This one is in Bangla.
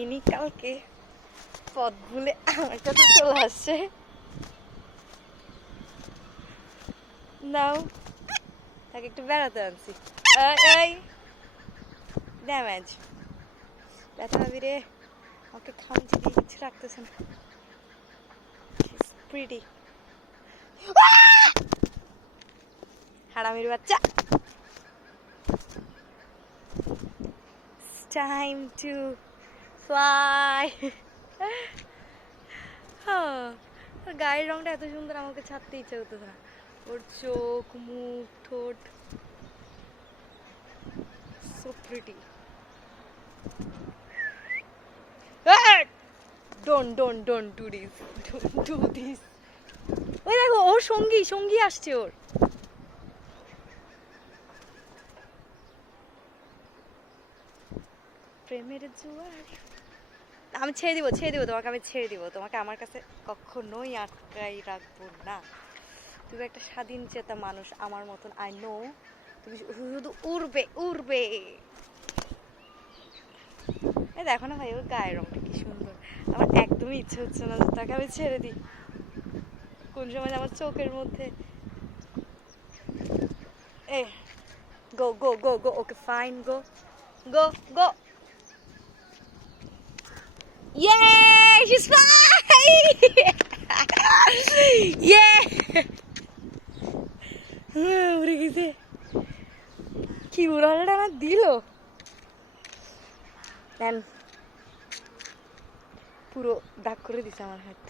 ইনি কালকে পথ ভুলে আমার কাছে চলে আসছে। নাও তাকে একটু বেড়াতে আনছি। এই ড্যামেজ ব্যথা ভাবি রে, ওকে খামচি দিয়ে কিছু রাখতেছে না। প্রিটি হারামির বাচ্চা। It's time to fly. ওর গায়ের রংটা এত সুন্দর, আমাকে ছাড়তে ইচ্ছে হতেছে না। ওর চোখ, মুখ, ঠোঁট, so pretty. Don't do this. Don't do this. ওই দেখো ওর সঙ্গী আসছে ওর। প্রেমের জোয়ার। আমি ছেড়ে দিব তোমাকে, আমি ছেড়ে দিব তোমাকে, আমার কাছে কখনোই আটকাই রাখবো না। তুমি একটা স্বাধীন চেতা মানুষ আমার মতন, আই নো। তুমি শুধু উড়বে। এই দেখো না ভাই, ওর গায়ের রংটা কি সুন্দর। আমার একদমই ইচ্ছে হচ্ছে না তাকে আমি ছেড়ে দিই। কোন সময় আমার চোখের মধ্যে go okay fine go yay she's fine yeah উড়ে গেছে। কি উড়ালটা না দিল, দেন পুরো দাগ করে দিছে আমার হাত।